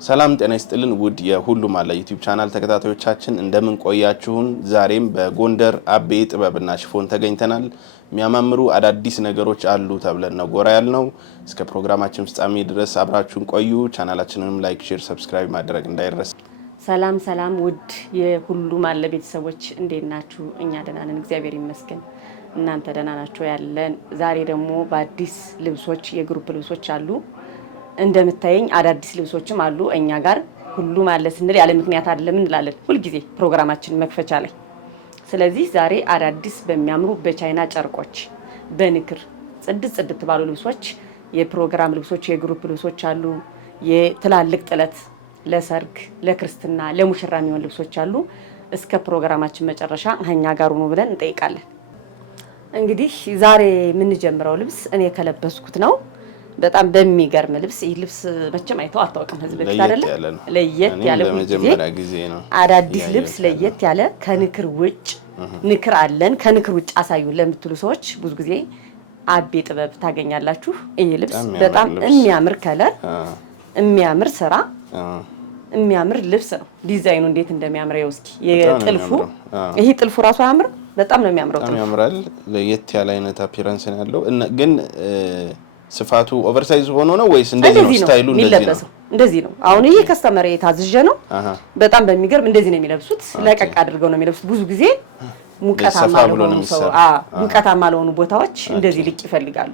ሰላም ጤና ይስጥልን ውድ የሁሉም አለ ዩቲዩብ ቻናል ተከታታዮቻችን እንደምን ቆያችሁን? ዛሬም በጎንደር አቤ ጥበብና ሽፎን ተገኝተናል። የሚያማምሩ አዳዲስ ነገሮች አሉ ተብለን ነው ጎራ ያልነው። እስከ ፕሮግራማችን ፍጻሜ ድረስ አብራችሁን ቆዩ። ቻናላችንንም ላይክ፣ ሼር፣ ሰብስክራይብ ማድረግ እንዳይረሳ። ሰላም ውድ የሁሉም አለ ቤተሰቦች እንዴት ናችሁ? እኛ ደህና ነን እግዚአብሔር ይመስገን። እናንተ ደህና ናችሁ? ያለን ዛሬ ደግሞ በአዲስ ልብሶች የግሩፕ ልብሶች አሉ። እንደምታየኝ አዳዲስ ልብሶችም አሉ እኛ ጋር። ሁሉም አለ ስንል ያለ ምክንያት አይደለም እንላለን ሁሉ ጊዜ ፕሮግራማችን መክፈቻ ላይ። ስለዚህ ዛሬ አዳዲስ በሚያምሩ በቻይና ጨርቆች በንክር ጽድት ባሉ ልብሶች የፕሮግራም ልብሶች የግሩፕ ልብሶች አሉ። የትላልቅ ጥለት ለሰርግ ለክርስትና ለሙሽራ የሚሆን ልብሶች አሉ። እስከ ፕሮግራማችን መጨረሻ እኛ ጋር ሆኖ ብለን እንጠይቃለን። እንግዲህ ዛሬ የምንጀምረው ልብስ እኔ ከለበስኩት ነው። በጣም በሚገርም ልብስ ይህ ልብስ መቼም አይተው አታውቅም ህዝብ በፊት አይደለም። ለየት ያለ ጊዜ ነው አዳዲስ ልብስ ለየት ያለ ከንክር ውጭ ንክር አለን ከንክር ውጭ አሳዩ ለምትሉ ሰዎች ብዙ ጊዜ አቤ ጥበብ ታገኛላችሁ። ይህ ልብስ በጣም የሚያምር ከለር የሚያምር ስራ የሚያምር ልብስ ነው። ዲዛይኑ እንዴት እንደሚያምር እስኪ የጥልፉ ይሄ ጥልፉ ራሱ ያምር በጣም ነው የሚያምረው። በጣም ያምራል። ለየት ያለ አይነት አፒራንስ ነው ያለው እና ግን ስፋቱ ኦቨርሳይዝ ሆኖ ነው ወይስ እንደዚህ ነው ስታይሉ? እንደዚህ ነው። አሁን ይሄ ከስተመር የታዘዘ ነው። በጣም በሚገርም እንደዚህ ነው የሚለብሱት። ለቀቅ አድርገው ነው የሚለብሱት። ብዙ ጊዜ ሙቀታማ ለሆኑ ቦታዎች እንደዚህ ልቅ ይፈልጋሉ።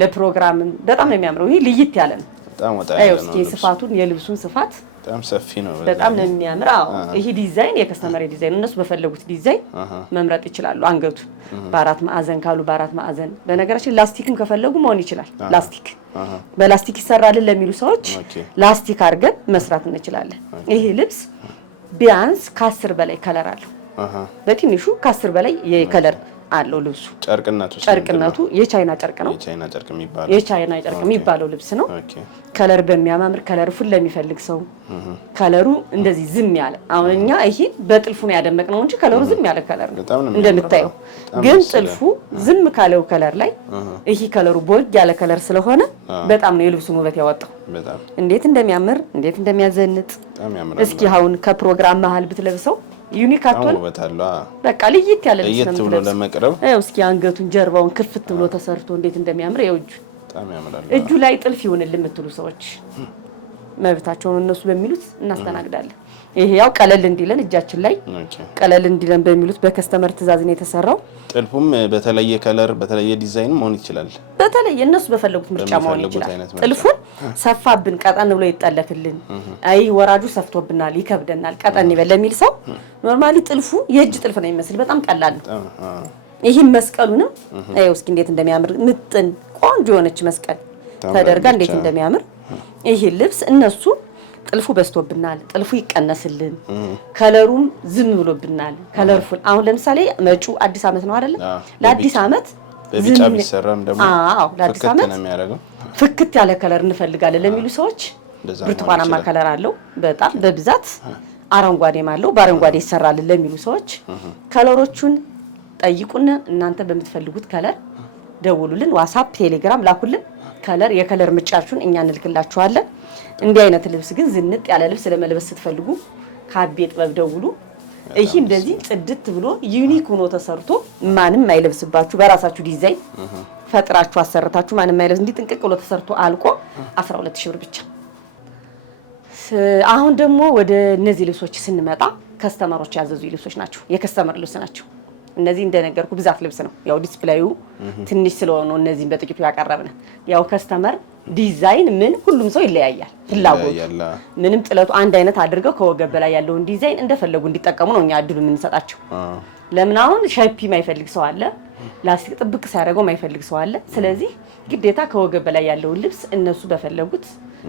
ለፕሮግራም በጣም ነው የሚያምረው። ይሄ ልይት ያለ ነው። በጣም ወጣ ያለ ነው። እስኪ ስፋቱን የልብሱን ስፋት በጣም ሰፊ ነው። በጣም ነው የሚያምረው። ይሄ ዲዛይን የከስተመር ዲዛይን እነሱ በፈለጉት ዲዛይን መምረጥ ይችላሉ። አንገቱ በአራት ማዕዘን ካሉ በአራት ማዕዘን፣ በነገራችን ላስቲክም ከፈለጉ መሆን ይችላል። ላስቲክ በላስቲክ ይሰራልን ለሚሉ ሰዎች ላስቲክ አድርገን መስራት እንችላለን። ይሄ ልብስ ቢያንስ ከ10 በላይ ከለር አለው። በትንሹ ከ10 በላይ የከለር አለው ልብሱ። ጨርቅነቱ የቻይና ጨርቅ ነው። የቻይና ጨርቅ የሚባለው ልብስ ነው። ከለር በሚያማምር ከለር ፉል ለሚፈልግ ሰው ከለሩ እንደዚህ ዝም ያለ አሁን እኛ ይሄ በጥልፉ ነው ያደመቅነው እንጂ ከለሩ ዝም ያለ ከለር ነው እንደምታየው። ግን ጥልፉ ዝም ካለው ከለር ላይ ይሄ ከለሩ ቦግ ያለ ከለር ስለሆነ በጣም ነው የልብሱን ውበት ያወጣው። እንዴት እንደሚያምር እንዴት እንደሚያዘንጥ እስኪ አሁን ከፕሮግራም መሀል ብትለብሰው ዩኒክ አጥቶን በቃ ለየት ያለ ልብስ ነው ለመቅረብ። እስኪ አንገቱን ጀርባውን ክፍት ብሎ ተሰርቶ እንዴት እንደሚያምር እጁ በጣም ያምራል። እጁ ላይ ጥልፍ ይሆንልን የምትሉ ሰዎች መብታቸውን እነሱ በሚሉት እናስተናግዳለን። ይሄ ያው ቀለል እንዲለን እጃችን ላይ ቀለል እንዲለን በሚሉት በከስተመር ትዕዛዝ ነው የተሰራው። ጥልፉም በተለየ ከለር በተለየ ዲዛይን መሆን ይችላል። በተለየ እነሱ በፈለጉት ምርጫ መሆን ይችላል። ጥልፉን ሰፋብን ቀጠን ብሎ ይጠለፍልን፣ አይ ወራጁ ሰፍቶብናል ይከብደናል ቀጠን ይበል ለሚል ሰው ኖርማሊ ጥልፉ የእጅ ጥልፍ ነው የሚመስል በጣም ቀላል ነው። ይሄን መስቀሉንም አይው እስኪ እንዴት እንደሚያምር ምጥን ቆንጆ የሆነች መስቀል ተደርጋ እንዴት እንደሚያምር ይሄ ልብስ እነሱ ጥልፉ በስቶብናል ጥልፉ ይቀነስልን ከለሩም ዝም ብሎብናል ከለርፉል። አሁን ለምሳሌ መጪው አዲስ አመት ነው አይደል? ለአዲስ አመት በቢጫ ቢሰራም ደግሞ ለአዲስ አመት ነው የሚያደርገው ፍክት ያለ ከለር እንፈልጋለን ለሚሉ ሰዎች ብርቱካናማ ከለር አለው በጣም በብዛት አረንጓዴም አለው በአረንጓዴ ይሰራልን ለሚሉ ሰዎች ከለሮቹን ጠይቁን። እናንተ በምትፈልጉት ከለር ደውሉልን፣ ዋትስአፕ ቴሌግራም ላኩልን። ከለር የከለር ምርጫችሁን እኛ እንልክላችኋለን። እንዲህ አይነት ልብስ ግን ዝንጥ ያለ ልብስ ለመልበስ ስትፈልጉ ከአቤ ጥበብ ደውሉ። ይሄ እንደዚህ ጽድት ብሎ ዩኒክ ሆኖ ተሰርቶ ማንም አይለብስባችሁ በራሳችሁ ዲዛይን ፈጥራችሁ አሰርታችሁ ማንም አይለብስ እንዲህ ጥንቅቅ ብሎ ተሰርቶ አልቆ 12000 ብር ብቻ። አሁን ደግሞ ወደ እነዚህ ልብሶች ስንመጣ ከስተመሮች ያዘዙ ልብሶች ናቸው። የከስተመር ልብስ ናቸው እነዚህ። እንደነገርኩ ብዛት ልብስ ነው ያው ዲስፕሌዩ ትንሽ ስለሆነ እነዚህን በጥቂቱ ያቀረብን። ያው ከስተመር ዲዛይን ምን ሁሉም ሰው ይለያያል ፍላጎቱ። ምንም ጥለቱ አንድ አይነት አድርገው ከወገብ በላይ ያለውን ዲዛይን እንደፈለጉ እንዲጠቀሙ ነው እኛ እድሉ የምንሰጣቸው። ለምን አሁን ሸፒ ማይፈልግ ሰው አለ፣ ላስቲክ ጥብቅ ሲያደርገው ማይፈልግ ሰው አለ። ስለዚህ ግዴታ ከወገብ በላይ ያለውን ልብስ እነሱ በፈለጉት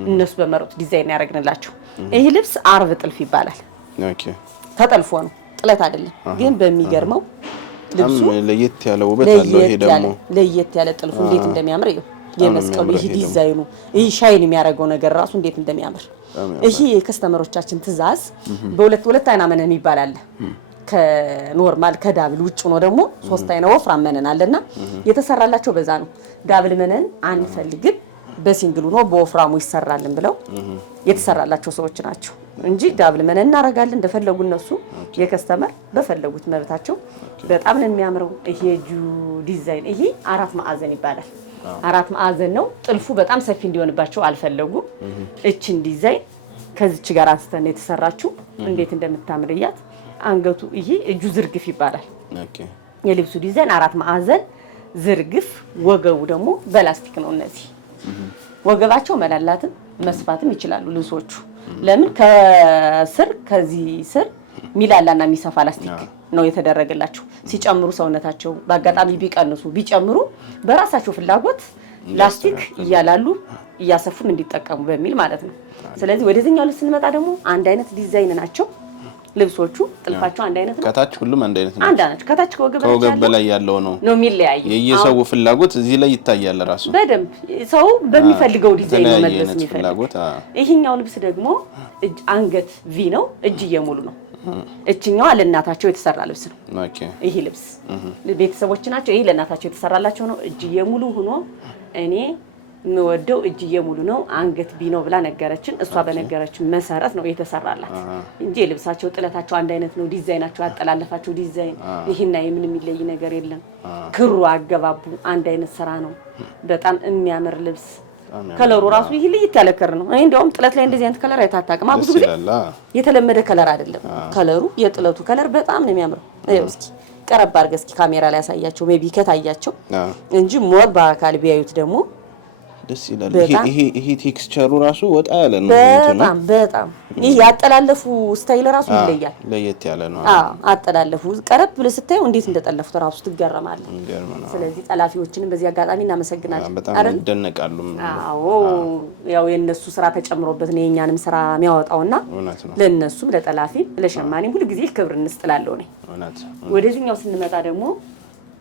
እነሱ በመረጡት ዲዛይን ያደርግንላቸው። ይሄ ልብስ አርብ ጥልፍ ይባላል። ተጠልፎ ነው ጥለት አይደለም። ግን በሚገርመው ልብሱ ለየት ያለ ውበት አለው። ይሄ ደግሞ ለየት ያለ ጥልፉ እንዴት እንደሚያምር ይሄ የመስቀሉ ይሄ ዲዛይኑ ይሄ ሻይን የሚያደርገው ነገር ራሱ እንዴት እንደሚያምር ይሄ የከስተመሮቻችን ትዕዛዝ በሁለት አይና መነን ይባላል። ከኖርማል ከዳብል ውጭ ነው ደግሞ 3 አይና ወፍራም መነን አለና የተሰራላቸው በዛ ነው። ዳብል መነን አንፈልግም በሲንግል ሆኖ በወፍራሙ ይሰራልን ብለው የተሰራላቸው ሰዎች ናቸው እንጂ ዳብል መነ እናረጋለን እንደፈለጉ እነሱ የከስተመር በፈለጉት መብታቸው። በጣም ነው የሚያምረው። ይሄ እጁ ዲዛይን ይሄ 4 ማዕዘን ይባላል። 4 ማዕዘን ነው። ጥልፉ በጣም ሰፊ እንዲሆንባቸው አልፈለጉም። እቺን ዲዛይን ከዚች ጋር አንስተን የተሰራችው እንዴት እንደምታምርያት። አንገቱ ይሄ እጁ ዝርግፍ ይባላል። የልብሱ ዲዛይን 4 ማዕዘን ዝርግፍ፣ ወገቡ ደግሞ በላስቲክ ነው። እነዚህ ወገባቸው መላላትም መስፋትም ይችላሉ ልብሶቹ። ለምን ከስር ከዚህ ስር ሚላላና የሚሰፋ ላስቲክ ነው የተደረገላቸው። ሲጨምሩ ሰውነታቸው በአጋጣሚ ቢቀንሱ ቢጨምሩ በራሳቸው ፍላጎት ላስቲክ እያላሉ እያሰፉም እንዲጠቀሙ በሚል ማለት ነው። ስለዚህ ወደዚህኛው ልብስ ስንመጣ ደግሞ አንድ አይነት ዲዛይን ናቸው ልብሶቹ። ጥልፋቸው አንድ አይነት ነው። ከታች ሁሉም አንድ አይነት ነው። አንድ አይነት ከታች ከወገብ በላይ ያለው ነው የሚለያየው። የየሰው ፍላጎት እዚህ ላይ ይታያል። ራሱ በደንብ ሰው በሚፈልገው ዲዛይን ነው መልበስ የሚፈልገው። ይሄኛው ልብስ ደግሞ አንገት ቪ ነው፣ እጅዬ ሙሉ ነው። እችኛዋ ለእናታቸው የተሰራ ልብስ ነው። ይሄ ልብስ ቤተሰቦች ናቸው። ይሄ ለእናታቸው የተሰራላቸው ነው። እጅዬ ሙሉ ሆኖ እኔ የምወደው እጅዬ ሙሉ ነው አንገት ቢ ነው ብላ ነገረችን። እሷ በነገረችን መሰረት ነው የተሰራላት እንጂ ልብሳቸው ጥለታቸው አንድ አይነት ነው። ዲዛይናቸው ያጠላለፋቸው ዲዛይን ይሄና የምን የሚለይ ነገር የለም። ክሩ አገባቡ አንድ አይነት ስራ ነው። በጣም የሚያምር ልብስ። ከለሩ ራሱ ይሄ ልይት ያለ ከለር ነው። እኔ እንደውም ጥለት ላይ እንደዚህ አይነት ከለር አይታጣቅም። ብዙ ጊዜ የተለመደ ከለር አይደለም ከለሩ። የጥለቱ ከለር በጣም ነው የሚያምረው። እስኪ ቀረብ አድርገህ እስኪ ካሜራ ላይ ያሳያቸው ሜቢ ከታያቸው እንጂ ሞር በአካል ቢያዩት ደግሞ ደስ ይላል። ይሄ ቴክስቸሩ ራሱ ወጣ ያለ ነው። በጣም ይሄ ያጠላለፉ ስታይል ራሱ ይለያል። ለየት ያለ ነው። አጠላለፉ ቀረብ ብለህ ስታየው እንዴት እንደጠለፉት ራሱ ትገረማለህ። ስለዚህ ጠላፊዎችንም በዚህ አጋጣሚ እናመሰግናለን። በጣም ይደነቃሉ። ያው የነሱ ስራ ተጨምሮበት ነው የኛንም ስራ የሚያወጣውና ለነሱም ለጠላፊም ለሸማኔም ሁሉ ጊዜ ክብር እንስጥላለሁ ነው። ወደዚህኛው ስንመጣ ደግሞ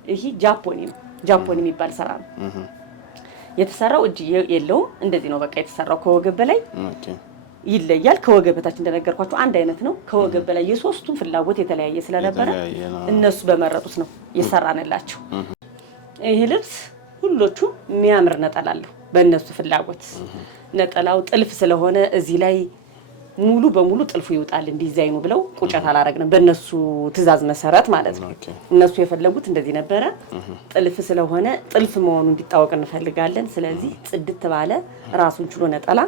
ይሄ ጃፖኒ ነው። ጃፖኒ የሚባል ስራ ነው የተሰራው። እጅ የለውም እንደዚህ ነው በቃ የተሰራው። ከወገብ በላይ ይለያል። ከወገብ በታች እንደነገርኳችሁ አንድ አይነት ነው። ከወገብ በላይ የሶስቱም ፍላጎት የተለያየ ስለነበረ እነሱ በመረጡት ነው የሰራንላቸው። ይሄ ልብስ ሁሎቹ የሚያምር ነጠላ አለው በእነሱ ፍላጎት። ነጠላው ጥልፍ ስለሆነ እዚህ ላይ ሙሉ በሙሉ ጥልፉ ይወጣልን ዲዛይኑ ብለው ቁጨት አላረግንም። በእነሱ ትዕዛዝ መሰረት ማለት ነው። እነሱ የፈለጉት እንደዚህ ነበረ። ጥልፍ ስለሆነ ጥልፍ መሆኑ እንዲታወቅ እንፈልጋለን። ስለዚህ ጽድት ባለ ራሱን ችሎ ነጠላ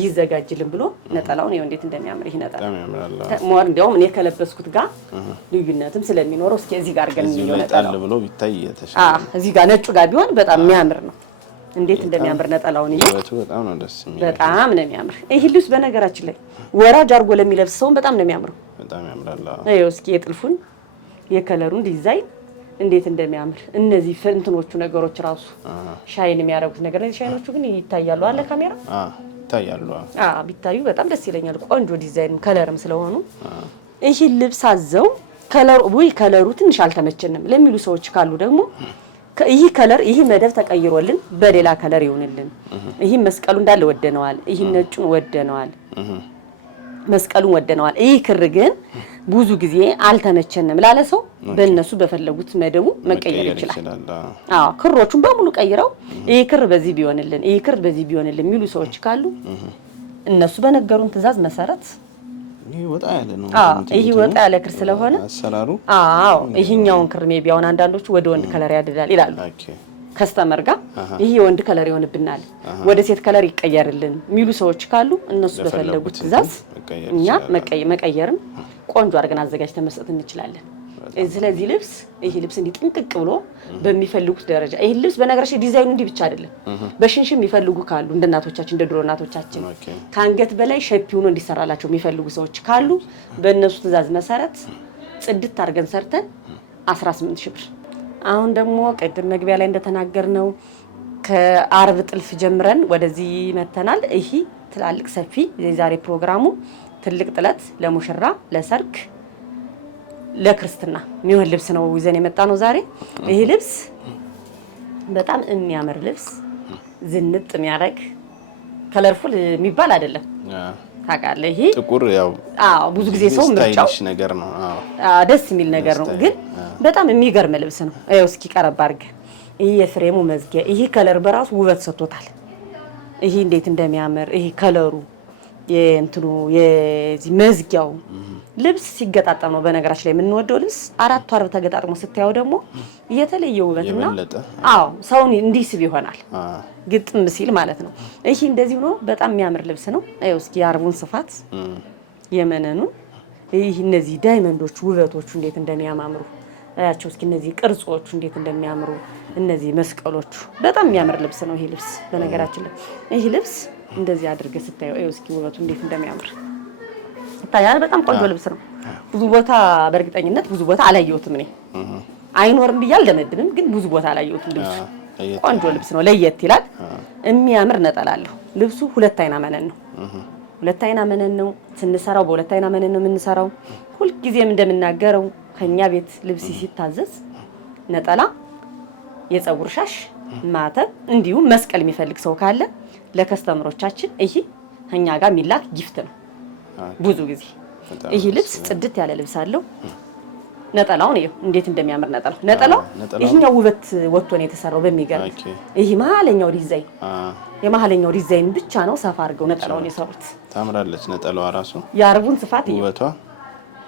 ይዘጋጅልን ብሎ ነጠላውን ይኸው እንዴት እንደሚያምር ይሄ ነጠላ ሞር እንዲያውም እኔ ከለበስኩት ጋር ልዩነትም ስለሚኖረው እስኪ እዚህ ጋር አድርገን የሚለው ነጠላ ብሎ ቢታይ የተሻለ እዚህ ጋር ነጩ ጋር ቢሆን በጣም የሚያምር ነው። እንዴት እንደሚያምር ነጠላውን ይሄ በጣም ነው ደስ የሚል። በጣም ነው የሚያምር ይሄ ልብስ። በነገራችን ላይ ወራጅ አርጎ ለሚለብስ ሰው በጣም ነው የሚያምረው። በጣም ያምራል። አዎ እስኪ የጥልፉን የከለሩን ዲዛይን እንዴት እንደሚያምር እነዚህ ፍንትኖቹ ነገሮች ራሱ ሻይን የሚያደርጉት ነገር ነው። ሻይኖቹ ግን ይታያሉ አለ ካሜራ ይታያሉ። ቢታዩ በጣም ደስ ይለኛል። ቆንጆ ዲዛይን ከለርም ስለሆኑ ይሄ ልብስ አዘው ከለሩ ትንሽ አልተመቸንም ለሚሉ ሰዎች ካሉ ደግሞ ይሄ ከለር ይሄ መደብ ተቀይሮልን በሌላ ከለር ይሆንልን። ይሄ መስቀሉ እንዳለ ወደነዋል። ይሄ ነጩን ወደነዋል። መስቀሉን ወደነዋል። ይሄ ክር ግን ብዙ ጊዜ አልተመቸንም ላለ ሰው በእነሱ በፈለጉት መደቡ መቀየር ይችላል። ክሮቹን በሙሉ ቀይረው ይሄ ክር በዚህ ቢሆንልን፣ ይሄ ክር በዚህ ቢሆንልን የሚሉ ሰዎች ካሉ እነሱ በነገሩን ትዕዛዝ መሰረት ይሄ ወጣ ያለ ነው። ይሄ ወጣ ያለ ክር ስለሆነ አሰራሩ ይሄኛውን ክር ሜቢ አሁን አንዳንዶቹ ወደ ወንድ ከለር ያድላል ይላሉ። ከስተመር ጋር ይሄ ወንድ ከለር ይሆንብናል፣ ወደ ሴት ከለር ይቀየርልን የሚሉ ሰዎች ካሉ እነሱ በፈለጉት ትዕዛዝ እኛ መቀየርም ቆንጆ አድርገን አዘጋጅተን መስጠት እንችላለን። ስለዚህ ልብስ ይሄ ልብስ እንዲህ ጥንቅቅ ብሎ በሚፈልጉት ደረጃ ይሄ ልብስ በነገራችን ዲዛይኑ እንዲህ ብቻ አይደለም። በሽንሽም የሚፈልጉ ካሉ እንደ እናቶቻችን እንደ ድሮ እናቶቻችን ከአንገት በላይ ሸፒ ሆኖ እንዲሰራላቸው የሚፈልጉ ሰዎች ካሉ በእነሱ ትዕዛዝ መሰረት ጽድት አድርገን ሰርተን 18000 ብር። አሁን ደግሞ ቅድም መግቢያ ላይ እንደተናገርነው ከአርብ ጥልፍ ጀምረን ወደዚህ መተናል። ይሄ ትላልቅ ሰፊ የዛሬ ፕሮግራሙ ትልቅ ጥለት ለሙሽራ ለሰርግ ለክርስትና የሚሆን ልብስ ነው ይዘን የመጣ ነው ዛሬ። ይሄ ልብስ በጣም የሚያምር ልብስ ዝንጥ የሚያደርግ ከለርፉል የሚባል አይደለም። ታውቃለህ ይሄ ጥቁር ያው ብዙ ጊዜ ሰው ምርጫው ነገር ነው። ደስ የሚል ነገር ነው፣ ግን በጣም የሚገርም ልብስ ነው። እስኪ ቀረብ አድርገህ ይሄ የፍሬሙ መዝጊያ ይሄ ከለር በራሱ ውበት ሰጥቶታል። ይሄ እንዴት እንደሚያምር ይሄ ከለሩ የእንትኑ የዚህ መዝጊያው ልብስ ሲገጣጠም ነው በነገራችን ላይ የምንወደው ልብስ አራቱ አርብ ተገጣጥሞ ስታየው ደግሞ የተለየ ውበትና አዎ ሰውን እንዲስብ ይሆናል ግጥም ሲል ማለት ነው። ይሄ እንደዚህ ሆኖ በጣም የሚያምር ልብስ ነው። አይ እስኪ የአርቡን ስፋት የመነኑን ይሄ እነዚህ ዳይመንዶች ውበቶቹ እንዴት እንደሚያማምሩ አያቸው እስኪ እነዚህ ቅርጾቹ እንዴት እንደሚያምሩ እነዚህ መስቀሎቹ በጣም የሚያምር ልብስ ነው ይሄ ልብስ በነገራችን ላይ ይሄ ልብስ እንደዚህ አድርገህ ስታየው አይ እስኪ ውበቱ እንዴት እንደሚያምር ታያል። በጣም ቆንጆ ልብስ ነው። ብዙ ቦታ በእርግጠኝነት ብዙ ቦታ አላየሁትም እኔ አይኖርም ብዬ አልደመድንም፣ ግን ብዙ ቦታ አላየሁትም። ልብሱ ቆንጆ ልብስ ነው፣ ለየት ይላል። የሚያምር ነጠላ አለው ልብሱ። ሁለት አይና መነን ነው፣ ሁለት አይና መነን ነው ስንሰራው፣ በሁለት አይና መነን ነው የምንሰራው። ሁልጊዜም እንደምናገረው ከኛ ቤት ልብስ ሲታዘዝ ነጠላ፣ የፀጉር ሻሽ፣ ማተብ እንዲሁም መስቀል የሚፈልግ ሰው ካለ ለከስተመሮቻችን ይሄ ከኛ ጋር የሚላክ ጊፍት ነው። ብዙ ጊዜ ይሄ ልብስ ጽድት ያለ ልብስ አለው። ነጠላውን ይሄው እንዴት እንደሚያምር ነጠላው ይሄኛው ውበት ወጥቶ ነው የተሰራው በሚገርም ይሄ መሀለኛው ዲዛይን የመሀለኛው ዲዛይን ብቻ ነው ሰፋ አድርገው ነጠላውን የሰሩት። ታምራለች ነጠላዋ ራሱ የአርቡን ስፋት ውበቷ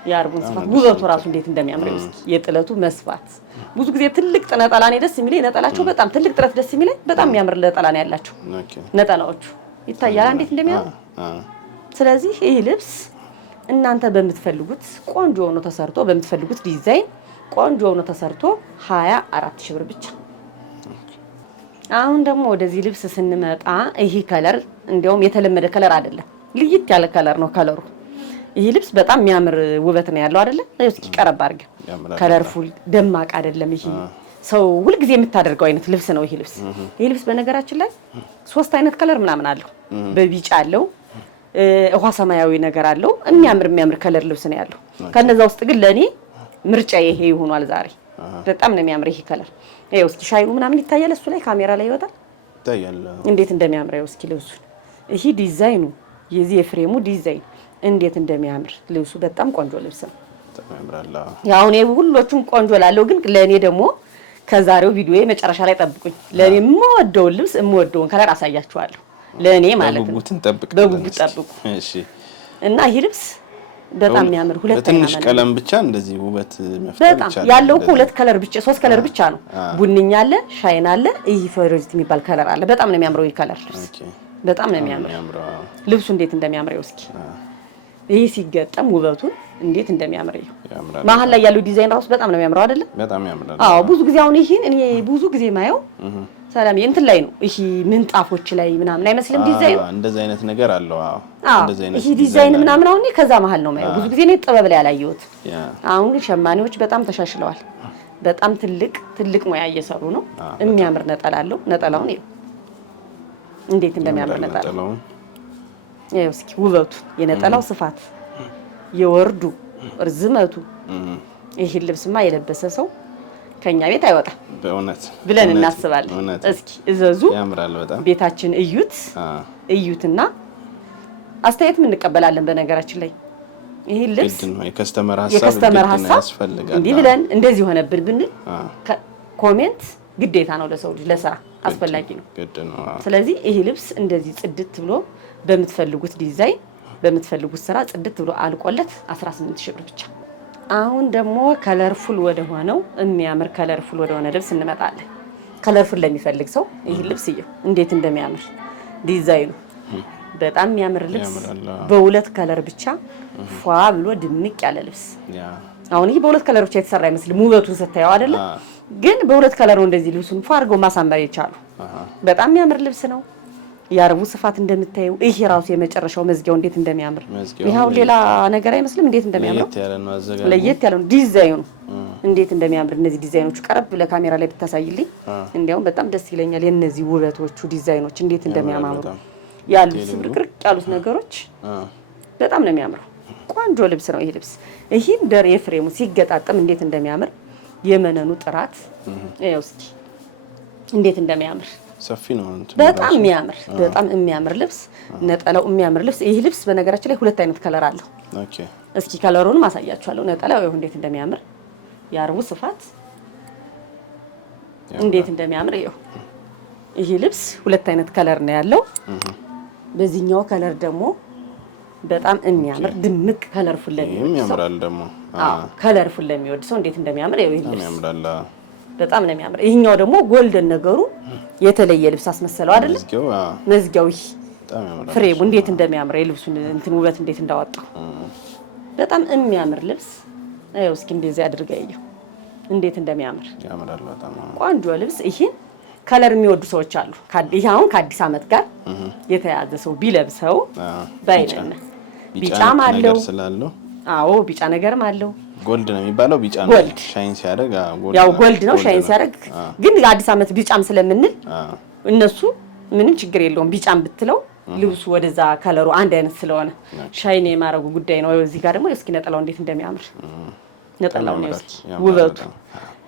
የአርቡን ስፋት ውበቱ ራሱ እንዴት እንደሚያምር ይመስል የጥለቱ መስፋት ብዙ ጊዜ ትልቅ ነጠላ ነው ደስ የሚለኝ። ነጠላቸው በጣም ትልቅ ጥለት ደስ የሚለኝ በጣም የሚያምር ነጠላ ነው ያላቸው ነጠላዎቹ ይታያል እንዴት እንደሚያምር። ስለዚህ ይሄ ልብስ እናንተ በምትፈልጉት ቆንጆ ሆኖ ተሰርቶ በምትፈልጉት ዲዛይን ቆንጆ ሆኖ ተሰርቶ 24 ሺህ ብር ብቻ። አሁን ደግሞ ወደዚህ ልብስ ስንመጣ ይሄ ከለር እንዲያውም የተለመደ ከለር አይደለም፣ ልይት ያለ ከለር ነው ከለሩ። ይሄ ልብስ በጣም የሚያምር ውበት ነው ያለው አይደለ? እስኪ ቀረብ አድርገን ከለርፉል ደማቅ አይደለም። ይሄ ሰው ሁልጊዜ የምታደርገው አይነት ልብስ ነው ይሄ ልብስ። ይሄ ልብስ በነገራችን ላይ 3 አይነት ከለር ምናምን አለው። በቢጫ አለው፣ ውሃ ሰማያዊ ነገር አለው። የሚያምር ከለር ልብስ ነው ያለው። ከነዛ ውስጥ ግን ለኔ ምርጫ ይሄ ይሆናል ዛሬ። በጣም ነው የሚያምር ይሄ ከለር። ይሄው እስኪ ሻይኑ ምናምን ይታያል፣ እሱ ላይ ካሜራ ላይ ይወጣል ይታያል እንዴት እንደሚያምር። ይሄው እስኪ ልብሱ ይሄ ዲዛይኑ የዚህ የፍሬሙ ዲዛይን እንዴት እንደሚያምር ልብሱ በጣም ቆንጆ ልብስ ነው። ተማምራላ ያው እኔ ሁሎቹም ቆንጆ ላለው ግን ለኔ ደግሞ ከዛሬው ቪዲዮ መጨረሻ ላይ ጠብቁኝ። ለኔ የምወደውን ልብስ የምወደውን ከለር አሳያችኋለሁ። ለኔ ማለት ነው በጉጉት ጠብቁ። እሺ። እና ይሄ ልብስ በጣም የሚያምር ሁለት ትንሽ ቀለም ብቻ እንደዚህ ውበት መፍጠር ይቻላል። ያለው እኮ ሁለት ከለር ብቻ 3 ከለር ብቻ ነው። ቡንኛ አለ፣ ሻይን አለ፣ ይሄ ፌሮዚት የሚባል ከለር አለ። በጣም ነው የሚያምረው ይሄ ከለር ልብስ በጣም ነው የሚያምረው። ልብሱ እንዴት እንደሚያምር እስኪ ይሄ ሲገጠም ውበቱን እንዴት እንደሚያምር ይሄ መሀል ላይ ያለው ዲዛይን ራሱ በጣም ነው የሚያምረው አይደለ? በጣም ያምራል። አዎ ብዙ ጊዜ አሁን ይሄን እኔ ብዙ ጊዜ ማየው ሰላም እንትን ላይ ነው ይሄ ምንጣፎች ላይ ምናምን አይመስልም ዲዛይኑ? እንደዚህ አይነት ነገር አለው። አዎ እንደዚህ አይነት ይሄ ዲዛይን ምናምን አሁን ከዛ መሀል ነው ማየው ብዙ ጊዜ እኔ ጥበብ ላይ ያላየሁት። አሁን ግን ሸማኔዎች በጣም ተሻሽለዋል። በጣም ትልቅ ሙያ እየሰሩ ነው። የሚያምር ነጠላ አለው። ነጠላውን ይሄው እንዴት እንደሚያምር ነጠላው ይሄው እስኪ ውበቱ የነጠላው ስፋት የወርዱ ርዝመቱ ይሄ ልብስማ የለበሰ ሰው ከኛ ቤት አይወጣም በእውነት ብለን እናስባለን። እስኪ እዘዙ፣ ያምራል በጣም ቤታችን እዩትና አስተያየትም እንቀበላለን። በነገራችን ላይ ይሄ ልብስ የከስተመር ሐሳብ ያስፈልጋል። እንዲህ ብለን እንደዚህ ሆነብን ብንል ኮሜንት ግዴታ ነው ለሰው ልጅ ለስራ አስፈላጊ ነው። ስለዚህ ይሄ ልብስ እንደዚህ ጽድት ብሎ በምትፈልጉት ዲዛይን በምትፈልጉት ስራ ጽድት ብሎ አልቆለት 18 ሺህ ብር ብቻ። አሁን ደግሞ ከለርፉል ወደ ሆነው የሚያምር ከለርፉል ወደ ሆነ ልብስ እንመጣለን። ከለርፉል ለሚፈልግ ሰው ይሄ ልብስ ይሄው እንዴት እንደሚያምር ዲዛይኑ በጣም የሚያምር ልብስ በሁለት ከለር ብቻ ፏ ብሎ ድምቅ ያለ ልብስ። አሁን ይሄ በሁለት ከለር ብቻ የተሰራ አይመስልም ውበቱን ስታየው አይደለ? ግን በሁለት ከለር ነው እንደዚህ ልብሱን ፏ አድርገው ማሳመር የቻሉ። በጣም የሚያምር ልብስ ነው። የአርቡ ስፋት እንደምታየው ይሄ ራሱ የመጨረሻው መዝጊያው እንዴት እንደሚያምር ይሄው ሌላ ነገር አይመስልም። እንዴት እንደሚያምር ለየት ያለ ነው ዲዛይኑ እንዴት እንደሚያምር። እነዚህ ዲዛይኖቹ ቀረብ ለካሜራ ላይ ብታሳይልኝ እንዲያውም በጣም ደስ ይለኛል። የነዚህ ውበቶቹ ዲዛይኖች እንዴት እንደሚያማምሩ ያሉት ስብርቅርቅ ያሉት ነገሮች በጣም ነው የሚያምረው። ቆንጆ ልብስ ነው ይሄ ልብስ። ይሄን ደር የፍሬሙ ሲገጣጠም እንዴት እንደሚያምር የመነኑ ጥራት ይኸው እስኪ እንዴት እንደሚያምር ሰፊ ነው። በጣም የሚያምር ልብስ ነጠላው የሚያምር ልብስ። ይሄ ልብስ በነገራችን ላይ ሁለት አይነት ከለር አለው። ኦኬ እስኪ ከለሩን ማሳያችኋለሁ። ነጠላው ይሄው እንዴት እንደሚያምር የአርቡ ስፋት እንዴት እንደሚያምር ይሄው ይሄ ልብስ ሁለት አይነት ከለር ነው ያለው። በዚህኛው ከለር ደግሞ በጣም የሚያምር ድምቅ ከለርፉል ለሚወድ ሰው ያምራል። ደግሞ ከለርፉል ለሚወድ ሰው እንዴት እንደሚያምር ይሄ ልብስ ያምራል። በጣም ነው የሚያምር። ይሄኛው ደግሞ ጎልደን ነገሩ የተለየ ልብስ አስመሰለው አይደል? መዝጊያው በጣም ያምራል። ፍሬሙ እንዴት እንደሚያምር የልብሱን እንትን ውበት እንዴት እንዳወጣው በጣም የሚያምር ልብስ። አይው እስኪ እንደዚህ አድርገው እንዴት እንደሚያምር ያምራል። በጣም ቆንጆ ልብስ። ይሄን ከለር የሚወዱ ሰዎች አሉ። ይሄ አሁን ከአዲስ አመት ጋር የተያዘ ሰው ቢለብሰው ባይነነ ቢጫም አለው ስላለው አዎ ቢጫ ነገርም አለው። ጎልድ ነው የሚባለው ቢጫ ነው ሻይን ሲያደርግ ያው ጎልድ ነው ሻይን ሲያደርግ ግን አዲስ አመት ቢጫም ስለምንል እነሱ ምንም ችግር የለውም ቢጫም ብትለው ልብሱ ወደዛ ከለሩ አንድ አይነት ስለሆነ ሻይን የማረጉ ጉዳይ ነው። እዚህ ጋር ደግሞ እስኪ ነጠላው እንዴት እንደሚያምር ነጠላው ነው እስኪ ውበቱ።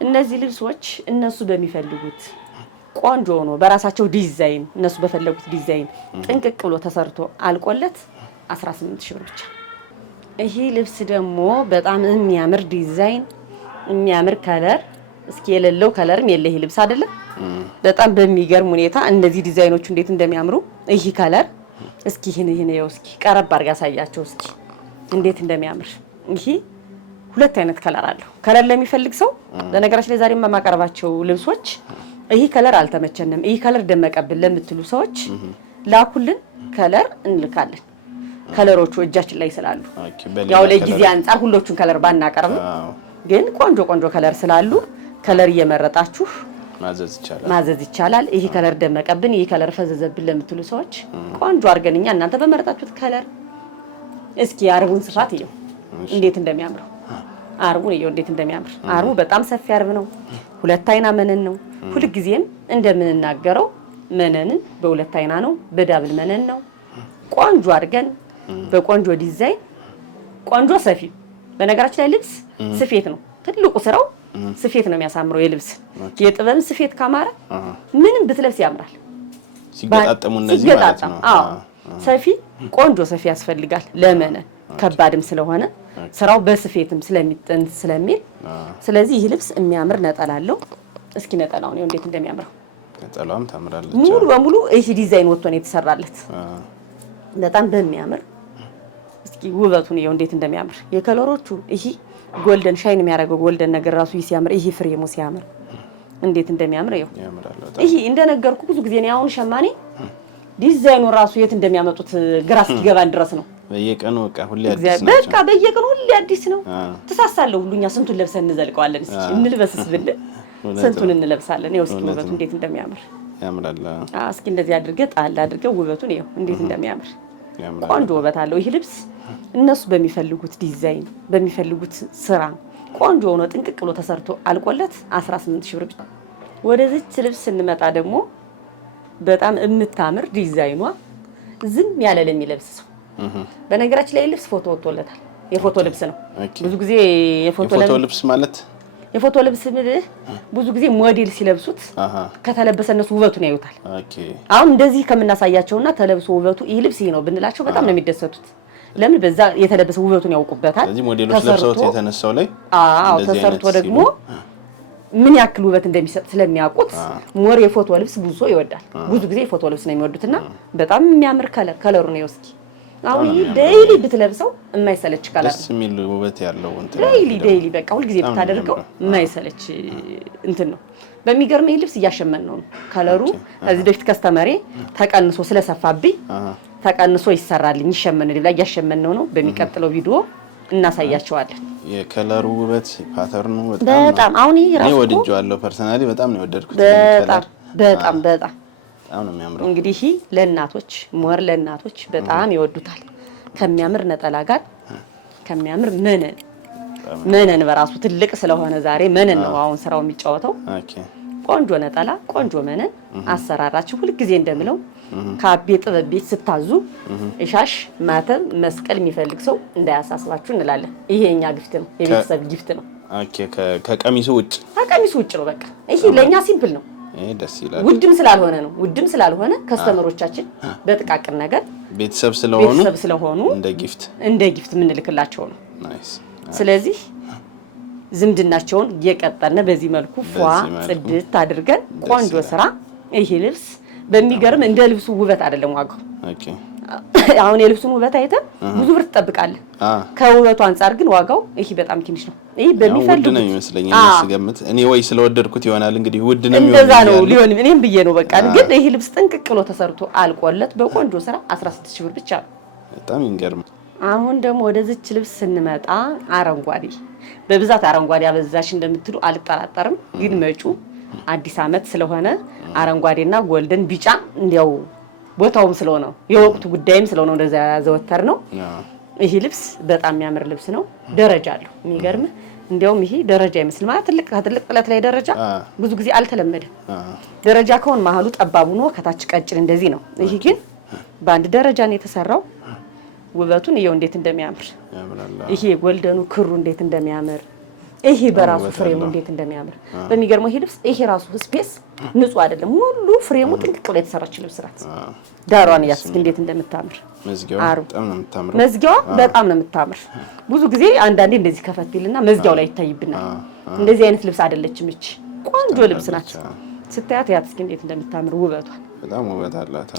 እነዚህ ልብሶች እነሱ በሚፈልጉት ቆንጆ ሆኖ በራሳቸው ዲዛይን እነሱ በፈለጉት ዲዛይን ጥንቅቅ ብሎ ተሰርቶ አልቆለት 18 ሺህ ብር ብቻ። ይሄ ልብስ ደግሞ በጣም የሚያምር ዲዛይን የሚያምር ከለር እስኪ የሌለው ከለርም የለ ይሄ ልብስ አይደለም። በጣም በሚገርም ሁኔታ እነዚህ ዲዛይኖቹ እንዴት እንደሚያምሩ ይሄ ከለር እስኪ ይሄን ነው እስኪ ቀረብ አድርጋ ያሳያቸው እስኪ እንዴት እንደሚያምር። ይሄ ሁለት አይነት ከለር አለው። ከለር ለሚፈልግ ሰው በነገራችን ላይ ዛሬ የማቀርባቸው ልብሶች ይሄ ከለር አልተመቸንም ይሄ ከለር ደመቀብን ለምትሉ ሰዎች ላኩልን ከለር እንልካለን። ከለሮቹ እጃችን ላይ ስላሉ ያው ለጊዜ አንፃር ሁሎቹን ከለር ባናቀርብ ግን ቆንጆ ቆንጆ ከለር ስላሉ ከለር እየመረጣችሁ ማዘዝ ይቻላል። ይሄ ከለር ደመቀብን ይሄ ከለር ፈዘዘብን ለምትሉ ሰዎች ቆንጆ አድርገንኛ እናንተ በመረጣችሁት ከለር እስኪ አርቡን ስፋት ይኸው እንዴት እንደሚያምር አርቡን ይኸው እንዴት እንደሚያምር። አርቡ በጣም ሰፊ አርብ ነው። ሁለት አይና መነን ነው። ሁሉ ጊዜም እንደምንናገረው መነንን በሁለት አይና ነው በዳብል መነን ነው። ቆንጆ አድርገን በቆንጆ ዲዛይን ቆንጆ ሰፊ። በነገራችን ላይ ልብስ ስፌት ነው ትልቁ ስራው ስፌት ነው የሚያሳምረው። የልብስ የጥበብ ስፌት ካማረ ምንም ብትለብስ ያምራል። ሲገጣጠሙ እነዚህ ማለት ነው። አዎ ሰፊ ቆንጆ ሰፊ ያስፈልጋል። ለመነን ከባድም ስለሆነ ስራው በስፌትም ስለሚጠን ስለሚል ስለዚህ ይህ ልብስ የሚያምር ነጠላ አለው። እስኪ ነጠላውን ነው እንዴት እንደሚያምረው ነጠላውም ታምራለች። ሙሉ በሙሉ ይሄ ዲዛይን ወጥቶ ነው የተሰራለት በጣም በሚያምር እስኪ ውበቱን ነው እንዴት እንደሚያምር የከለሮቹ ይሄ ጎልደን ሻይን የሚያደርገው ጎልደን ነገር ራሱ ሲያምር ይሄ ፍሬሙ ሲያምር እንዴት እንደሚያምር ይሄ ይሄ እንደነገርኩ ብዙ ጊዜ ነው አሁን ሸማኔ ዲዛይኑ ራሱ የት እንደሚያመጡት ግራ እስኪገባን ድረስ ነው። በየቀኑ በቃ ሁሌ አዲስ ነው። በቃ በየቀኑ ሁሌ አዲስ ነው። ተሳሳለሁ ሁሉኛ ስንቱን ለብሰን እንዘልቀዋለን። እስኪ እንልበስስ ብል ስንቱን እንለብሳለን። ይኸው እስኪ ውበቱ እንዴት እንደሚያምር ያምራል። እስኪ እንደዚህ አድርገህ ጣል አድርገህ ውበቱን ይኸው እንዴት እንደሚያምር ቆንጆ ውበት አለው። ይሄ ልብስ እነሱ በሚፈልጉት ዲዛይን በሚፈልጉት ስራ ቆንጆ ሆኖ ጥንቅቅ ብሎ ተሰርቶ አልቆለት 18 ሺህ ብር ብቻ። ወደዚች ልብስ ስንመጣ ደግሞ በጣም የምታምር ዲዛይኗ ዝም ያለ ለሚለብስ ሰው በነገራችን ላይ ልብስ ፎቶ ወጥቶለታል። የፎቶ ልብስ ነው። ብዙ ጊዜ የፎቶ ልብስ ማለት የፎቶ ልብስ ብዙ ጊዜ ሞዴል ሲለብሱት ከተለበሰ እነሱ ውበቱን ያዩታል። አሁን እንደዚህ ከምናሳያቸውና ተለብሶ ውበቱ ይሄ ልብስ ይሄ ነው ብንላቸው በጣም ነው የሚደሰቱት። ለምን በዛ የተለበሰ ውበቱን ያውቁበታል። ስለዚህ ሞዴሎች ለብሰውት የተነሳው ላይ ተሰርቶ ደግሞ ምን ያክል ውበት እንደሚሰጥ ስለሚያውቁት ሞር የፎቶ ልብስ ብዙ ሰው ይወዳል። ብዙ ጊዜ የፎቶ ልብስ ነው የሚወዱትና በጣም የሚያምር ከለሩ ነው እስኪ አሁን ይሄ ዴይሊ ብትለብሰው የማይሰለች ከለር ደስ የሚል ውበት ያለው እንትን ዴይሊ በቃ ሁሉ ጊዜ ብታደርገው የማይሰለች እንትን ነው። በሚገርም ይሄ ልብስ እያሸመን ነው ከለሩ እዚህ በፊት ከስተመሬ ተቀንሶ ስለሰፋብኝ ተቀንሶ ይሰራልኝ ይሸመንልኝ ላይ እያሸመን ነው። በሚቀጥለው ቪዲዮ እናሳያቸዋለን። የከለሩ ውበት ፓተርኑ በጣም አሁን ይሄ ራሱ ወድጄዋለሁ። ፐርሰናሊ በጣም ነው የወደድኩት። በጣም ነው የሚያምረው። እንግዲህ ለእናቶች ሞር ለእናቶች በጣም ይወዱታል። ከሚያምር ነጠላ ጋር ከሚያምር መነን በራሱ ትልቅ ስለሆነ ዛሬ መነን ነው አሁን ስራው የሚጫወተው። ቆንጆ ነጠላ ቆንጆ መነን አሰራራችሁ ሁልጊዜ እንደምለው ከአቤ ጥበብ ቤት ስታዙ እሻሽ ማተብ መስቀል የሚፈልግ ሰው እንዳያሳስባችሁ እንላለን። ይሄ የኛ ጊፍት ነው፣ የቤተሰብ ጊፍት ነው። ከቀሚሱ ውጭ ነው። በቃ ይሄ ለኛ ሲምፕል ነው። ደስ ይላል። ውድም ስላልሆነ ከስተመሮቻችን በጥቃቅን ነገር ቤተሰብ ስለሆኑ እንደ ጊፍት የምንልክላቸው ነው። ስለዚህ ዝምድናቸውን እየቀጠልን በዚህ መልኩ ፏ ጽድት አድርገን ቆንጆ ስራ ይሄ ልብስ በሚገርም እንደ ልብሱ ውበት አይደለም ዋጋው። ኦኬ አሁን የልብሱን ውበት አይተህ ብዙ ብር ትጠብቃለህ። ከውበቱ አንፃር ግን ዋጋው ይሄ በጣም ትንሽ ነው። ይሄ በሚፈልጉት ውድ ነው ይመስለኛል ስገምት እኔ ወይ ስለወደድኩት ይሆናል እንግዲህ ውድ ነው እንደዛ ነው ሊሆን እኔም ብዬ ነው በቃ። ግን ይሄ ልብስ ጥንቅቅ ብሎ ተሰርቶ አልቆለት በቆንጆ ስራ 16000 ብር ብቻ ነው። በጣም ይገርም። አሁን ደግሞ ወደዚች ልብስ ስንመጣ አረንጓዴ በብዛት አረንጓዴ አበዛሽ እንደምትሉ አልጠራጠርም። ግን መጪው አዲስ አመት ስለሆነ አረንጓዴና ጎልደን ቢጫ እንዲያው ቦታውም ስለሆነ የወቅቱ ጉዳይም ስለሆነ እንደዛ ያዘወተር ነው። ይሄ ልብስ በጣም የሚያምር ልብስ ነው። ደረጃ አለው የሚገርም እንዲያውም ይሄ ደረጃ ይመስል ማለት ትልቅ ጥለት ላይ ደረጃ ብዙ ጊዜ አልተለመደም። ደረጃ ከሆነ መሀሉ ጠባቡ ነው፣ ከታች ቀጭን እንደዚህ ነው። ይሄ ግን በአንድ ደረጃ ነው የተሰራው። ውበቱን ይሄው እንዴት እንደሚያምር ይሄ ጎልደኑ ክሩ እንዴት እንደሚያምር ይሄ በራሱ ፍሬሙ እንዴት እንደሚያምር በሚገርመው ይሄ ልብስ ይሄ ራሱ ስፔስ ንጹህ አይደለም። ሙሉ ፍሬሙ ጥንቅቅ ብሎ የተሰራች ልብስ ናት። ዳሯን ያስክ እንዴት እንደምታምር መዝጊያዋ በጣም ነው የምታምር። ብዙ ጊዜ አንዳንዴ እንደዚህ ከፈትልና መዝጊያው ላይ ይታይብናል። እንደዚህ አይነት ልብስ አይደለችም እቺ ቆንጆ ልብስ ናት። ስታያት ያስክ እንዴት እንደምታምር ውበቷ በጣም ውበት አላት።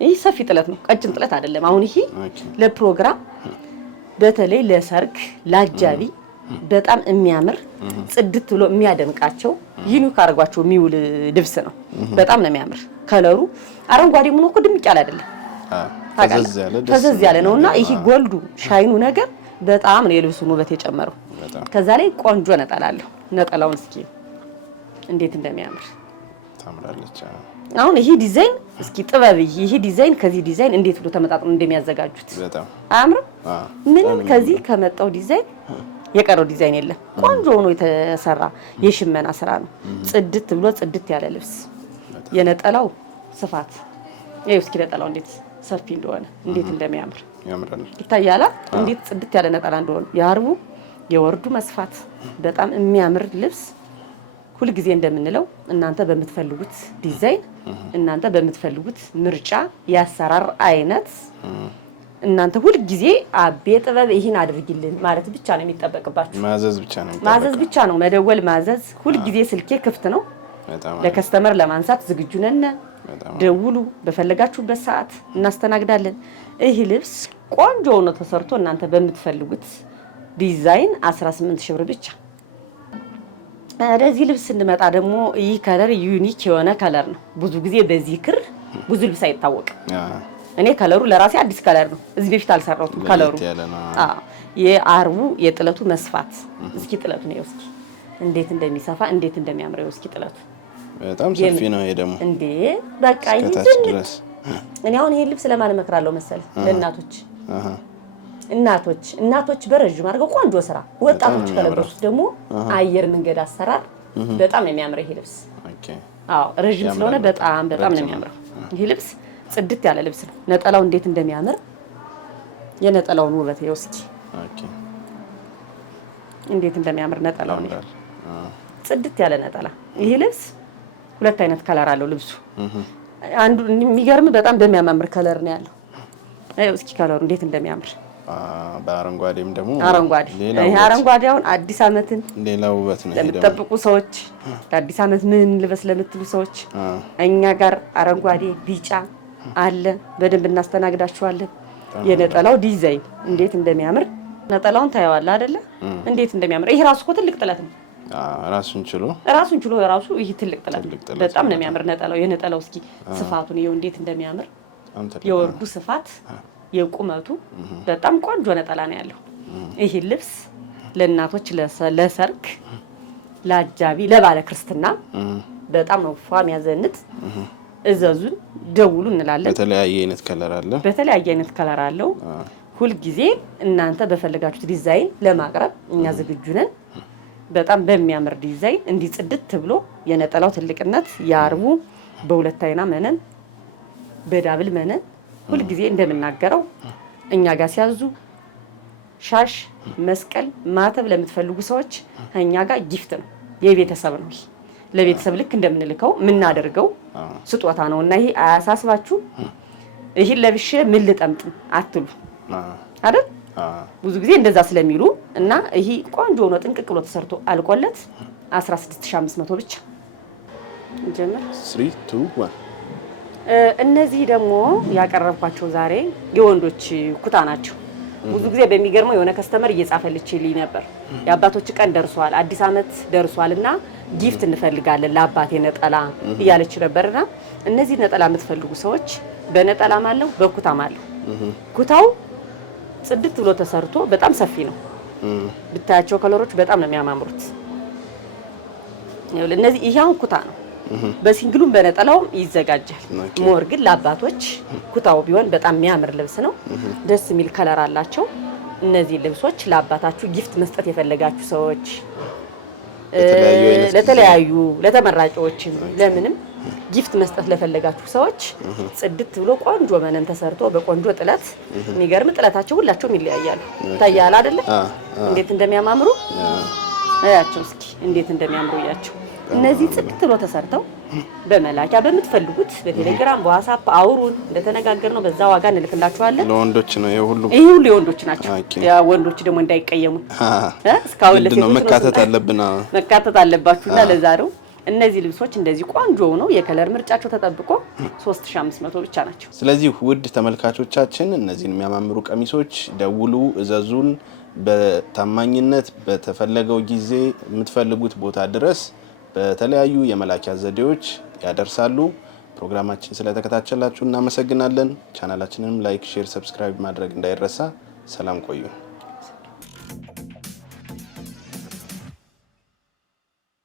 ይሄ ሰፊ ጥለት ነው፣ ቀጭን ጥለት አይደለም። አሁን ይሄ ለፕሮግራም በተለይ ለሰርግ ላጃቢ በጣም የሚያምር ጽድት ብሎ የሚያደምቃቸው ዩኒክ አድርጓቸው የሚውል ልብስ ነው። በጣም ነው የሚያምር። ከለሩ አረንጓዴ ሆኖ እኮ ድምቅ ያለ አይደለም፣ ፈዘዝ ያለ ነውና ይሄ ጎልዱ ሻይኑ ነገር በጣም ነው የልብሱን ውበት የጨመረው። ከዛ ላይ ቆንጆ ነጠላ አለው። ነጠላውን እስኪ እንዴት እንደሚያምር ታምራለች። አሁን ይሄ ዲዛይን እስኪ ጥበብ ይሄ ዲዛይን ከዚህ ዲዛይን እንዴት ብሎ ተመጣጥኖ እንደሚያዘጋጁት አያምርም? ምንም ከዚህ ከመጣው ዲዛይን የቀረው ዲዛይን የለም። ቆንጆ ሆኖ የተሰራ የሽመና ስራ ነው። ጽድት ብሎ ጽድት ያለ ልብስ የነጠላው ስፋት ይሄው እስኪ ነጠላው እንዴት ሰፊ እንደሆነ እንዴት እንደሚያምር ያምራል። ይታያላ እንዴት ጽድት ያለ ነጠላ እንደሆነ የአርቡ የወርዱ መስፋት በጣም የሚያምር ልብስ። ሁልጊዜ እንደምንለው እናንተ በምትፈልጉት ዲዛይን እናንተ በምትፈልጉት ምርጫ ያሰራር አይነት እናንተ ሁልጊዜ አቤ ጥበብ ይሄን አድርጊልን ማለት ብቻ ነው የሚጠበቅባችሁ። ማዘዝ ብቻ ነው መደወል ማዘዝ። ሁልጊዜ ስልኬ ክፍት ነው። ለከስተመር ለማንሳት ዝግጁ ነን። ደውሉ፣ በፈለጋችሁበት ሰዓት እናስተናግዳለን። ይሄ ልብስ ቆንጆ ሆኖ ተሰርቶ እናንተ በምትፈልጉት ዲዛይን 18000 ብር ብቻ። ወደዚህ ልብስ እንድመጣ ደግሞ ይህ ከለር ዩኒክ የሆነ ከለር ነው። ብዙ ጊዜ በዚህ ክር ብዙ ልብስ አይታወቅም። እኔ ከለሩ ለራሴ አዲስ ከለር ነው፣ እዚህ በፊት አልሰራሁትም። ከለሩ የአርቡ የጥለቱ መስፋት እስኪ ጥለቱ ነው እስኪ እንዴት እንደሚሰፋ እንዴት እንደሚያምር እስኪ ጥለቱ በጣም ሰፊ ነው። ይሄ ደግሞ እንዴ በቃ እኔ አሁን ይሄን ልብስ ለማን እመክራለሁ መሰለህ? ለእናቶች እናቶች በረጅም አድርገው ቆንጆ ስራ፣ ወጣቶች ከለበሱት ደግሞ አየር መንገድ አሰራር በጣም ነው የሚያምረው ይሄ ልብስ። አዎ ረጅም ስለሆነ በጣም ነው የሚያምረው ይሄ ልብስ። ጽድት ያለ ልብስ ነው። ነጠላው እንዴት እንደሚያምር የነጠላውን ውበት ይኸው እስኪ እንዴት እንደሚያምር ነጠላው ነው። ጽድት ያለ ነጠላ። ይሄ ልብስ ሁለት አይነት ከለር አለው ልብሱ። አንዱ የሚገርም በጣም በሚያማምር ከለር ነው ያለው። ይኸው እስኪ ከለሩ እንዴት እንደሚያምር በአረንጓዴም ደግሞ ይሄ አረንጓዴ አሁን አዲስ አመትን ሌላ ውበት ነው ለምትጠብቁ ሰዎች፣ ለአዲስ አመት ምን ልበስ ለምትሉ ሰዎች እኛ ጋር አረንጓዴ ቢጫ አለ። በደንብ እናስተናግዳችኋለን። የነጠላው ዲዛይን እንዴት እንደሚያምር ነጠላውን ታየዋለህ አይደለ? እንዴት እንደሚያምር ይሄ ራሱ እኮ ትልቅ ጥለት ነው። ራሱን ችሎ ራሱ ይሄ ትልቅ ጥለት በጣም ነው የሚያምር ነጠላው። የነጠላው እስኪ ስፋቱን ይኸው እንዴት እንደሚያምር የወርዱ ስፋት የቁመቱ በጣም ቆንጆ ነጠላ ነው ያለው። ይሄ ልብስ ለእናቶች ለሰርግ፣ ለአጃቢ፣ ለባለ ክርስትና በጣም ነው ፏ የሚያዘንጥ። እዘዙን፣ ደውሉ እንላለን። በተለያየ አይነት ከለር አለው። ሁልጊዜ እናንተ በፈለጋችሁት ዲዛይን ለማቅረብ እኛ ዝግጁ ነን። በጣም በሚያምር ዲዛይን እንዲህ ጽድት ብሎ የነጠላው ትልቅነት የአርቡ በሁለት አይና መነን በዳብል መነን ሁልጊዜ እንደምናገረው እኛ ጋር ሲያዙ ሻሽ፣ መስቀል፣ ማተብ ለምትፈልጉ ሰዎች እኛ ጋር ጊፍት ነው፣ የቤተሰብ ነው። ለቤተሰብ ልክ እንደምንልከው የምናደርገው ስጦታ ነው እና ይሄ አያሳስባችሁ። ይሄን ለብሼ ምን ልጠምጥም አትሉ አይደል? ብዙ ጊዜ እንደዛ ስለሚሉ እና ይሄ ቆንጆ ሆኖ ጥንቅቅ ብሎ ተሰርቶ አልቆለት 16500 ብቻ። ጀመር 3 2 1 እነዚህ ደግሞ ያቀረብኳቸው ዛሬ የወንዶች ኩታ ናቸው። ብዙ ጊዜ በሚገርመው የሆነ ከስተመር እየጻፈልችልኝ ነበር የአባቶች ቀን ደርሷል፣ አዲስ አመት ደርሷልና ጊፍት እንፈልጋለን ለአባቴ ነጠላ እያለች ነበርና እነዚህ ነጠላ የምትፈልጉ ሰዎች በነጠላም አለው በኩታም አለው። ኩታው ጽድት ብሎ ተሰርቶ በጣም ሰፊ ነው። ብታያቸው ከለሮች በጣም ነው የሚያማምሩት። እነዚህ ይሄው ኩታ ነው። በሲንግሉም በነጠላውም ይዘጋጃል። ሞር ግን ለአባቶች ኩታው ቢሆን በጣም የሚያምር ልብስ ነው። ደስ የሚል ከለር አላቸው። እነዚህ ልብሶች ለአባታችሁ ጊፍት መስጠት የፈለጋችሁ ሰዎች ለተለያዩ ለተመራቂዎችም ለምንም ጊፍት መስጠት ለፈለጋችሁ ሰዎች ጽድት ብሎ ቆንጆ መነን ተሰርቶ በቆንጆ ጥለት የሚገርም ጥለታቸው ሁላቸውም ይለያያሉ። ታያለ አይደለ? እንዴት እንደሚያማምሩ አያቸው እስኪ እንዴት እንደሚያምሩ ያቸው። እነዚህ ጽድት ብሎ ተሰርተው በመላኪያ በምትፈልጉት በቴሌግራም በዋትስአፕ አውሩን። እንደተነጋገርነው በዛ ዋጋ እንልክላችኋለን። ለወንዶች ነው ይሄ ሁሉ የወንዶች ናቸው። ያ ወንዶች ደግሞ እንዳይቀየሙ እስካሁን ለሴቶች መካተት አለባችሁና ለዛ ነው። እነዚህ ልብሶች እንደዚህ ቆንጆ ነው። የከለር ምርጫቸው ተጠብቆ 3500 ብቻ ናቸው። ስለዚህ ውድ ተመልካቾቻችን እነዚህን የሚያማምሩ ቀሚሶች ደውሉ፣ እዘዙን። በታማኝነት በተፈለገው ጊዜ የምትፈልጉት ቦታ ድረስ በተለያዩ የመላኪያ ዘዴዎች ያደርሳሉ። ፕሮግራማችን ስለተከታተላችሁ እናመሰግናለን። ቻናላችንን ላይክ፣ ሼር፣ ሰብስክራይብ ማድረግ እንዳይረሳ። ሰላም ቆዩ።